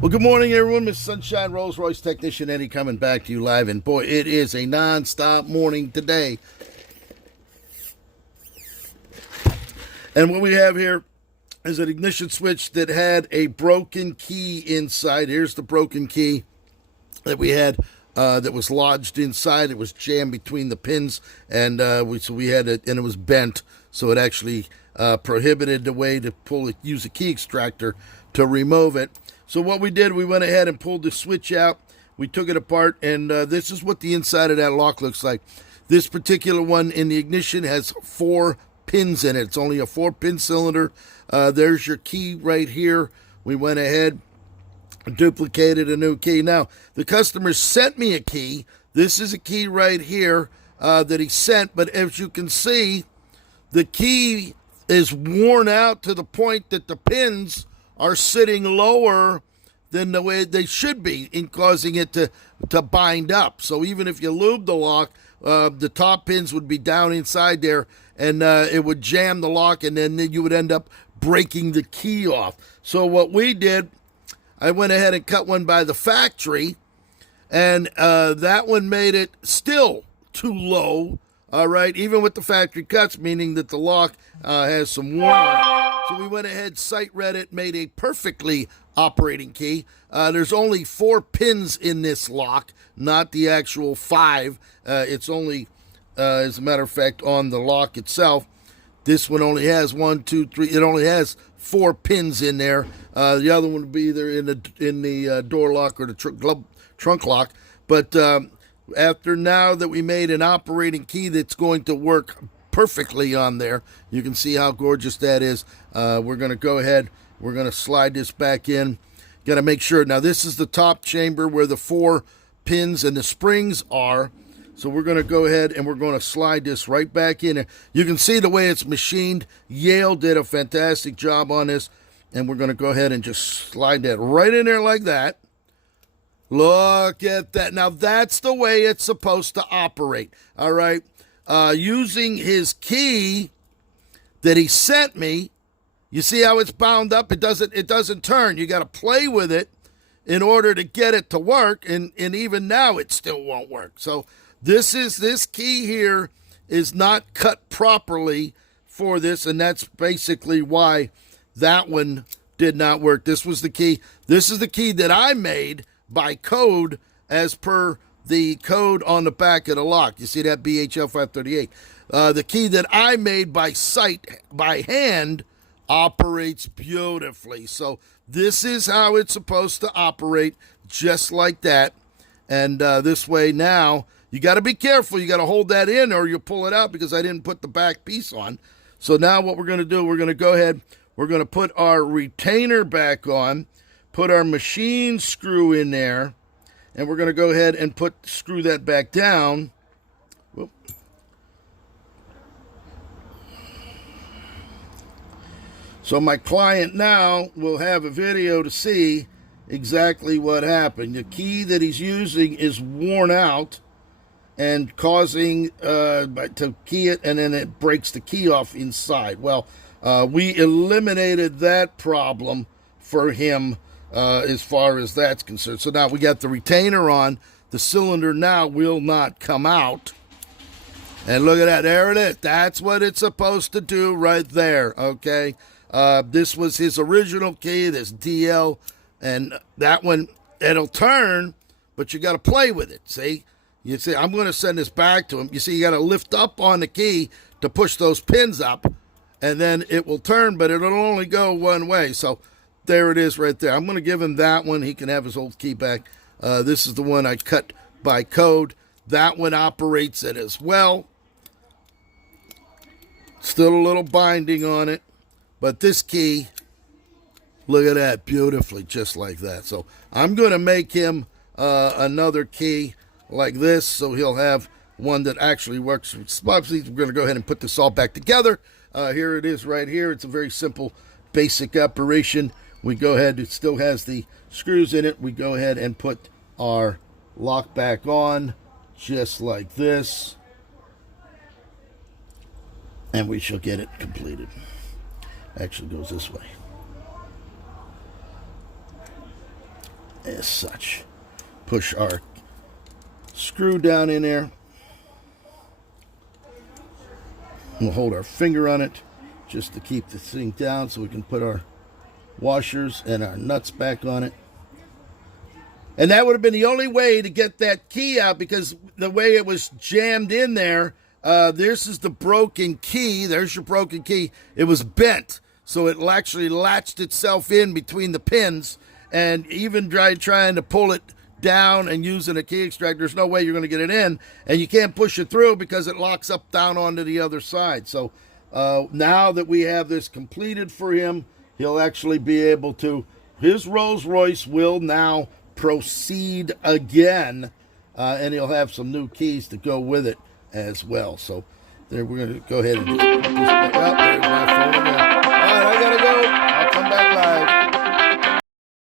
Well, good morning, everyone. Miss Sunshine Royce Technician Eddy coming back to you live. And boy, it is a non-stop morning today. And what we have here is an ignition switch that had a broken key inside. Here's the broken key that we had that was lodged inside. It was jammed between the pins, and so we had it, and it was bent. So it actually prohibited the way to use a key extractor to remove it. So what we did, we went ahead and pulled the switch out. We took it apart, and this is what the inside of that lock looks like. This particular one in the ignition has 4 pins in it. It's only a 4-pin cylinder. There's your key right here. We went ahead, duplicated a new key. Now, the customer sent me a key. This is a key right here that he sent, but as you can see, the key is worn out to the point that the pins are sitting lower than the way they should be, in causing it to bind up. So even if you lube the lock, the top pins would be down inside there, and it would jam the lock, and then you would end up breaking the key off. So what we did, I went ahead and cut one by the factory, and that one made it still too low, all right, even with the factory cuts, meaning that the lock has some worn on it. So we went ahead, site read it, made a perfectly operating key. There's only 4 pins in this lock, not the actual 5. It's only, as a matter of fact, on the lock itself. This one only has 1, 2, 3. It only has 4 pins in there. The other one would be either in the door lock or the trunk lock. But after now that we made an operating key that's going to work perfectly on there, you can see how gorgeous that is. We're going to go ahead, we're going to slide this back in. Got to make sure. Now, this is the top chamber where the 4 pins and the springs are. So we're going to go ahead and we're going to slide this right back in. You can see the way it's machined. Yale did a fantastic job on this. And we're going to go ahead and just slide that right in there like that. Look at that. Now, that's the way it's supposed to operate. All right. Using his key that he sent me, you see how it's bound up? It doesn't turn. You got to play with it in order to get it to work, and even now it still won't work. So this key here is not cut properly for this, and that's basically why that one did not work. This was the key. This is the key that I made by code as per the code on the back of the lock. You see that BHL 538. The key that I made by hand, operates beautifully. So this is how it's supposed to operate, just like that. And this way now, you got to be careful. You got to hold that in or you'll pull it out, because I didn't put the back piece on. So now what we're going to do, we're going to go ahead, we're going to put our retainer back on, put our machine screw in there, and we're going to go ahead and screw that back down. Whoop. So my client now will have a video to see exactly what happened. The key that he's using is worn out and causing to key it, and then it breaks the key off inside. Well, we eliminated that problem for him as far as that's concerned. So now we got the retainer on. The cylinder now will not come out. And look at that. There it is. That's what it's supposed to do right there, okay? This was his original key, this DL, and that one, it'll turn, but you got to play with it, see? You see, I'm going to send this back to him. You see, you got to lift up on the key to push those pins up, and then it will turn, but it'll only go one way. So there it is right there. I'm going to give him that one. He can have his old key back. This is the one I cut by code. That one operates it as well. Still a little binding on it. But this key, look at that, beautifully, just like that. So I'm going to make him another key like this, so he'll have one that actually works. Obviously, we're going to go ahead and put this all back together. Here it is right here. It's a very simple, basic operation. We go ahead, it still has the screws in it. We go ahead and put our lock back on, just like this. And we shall get it completed. Actually goes this way. as such. Push our screw down in there. We'll hold our finger on it just to keep the thing down so we can put our washers and our nuts back on it. And that would have been the only way to get that key out, because the way it was jammed in there, this is the broken key. There's your broken key. It was bent, so it actually latched itself in between the pins. And even trying to pull it down and using a key extractor, there's no way you're going to get it in. And you can't push it through because it locks up down onto the other side. So now that we have this completed for him, he'll actually be able to, his Rolls Royce will now proceed again, and he'll have some new keys to go with it as well. So there, we're going to go ahead and just put this back out there.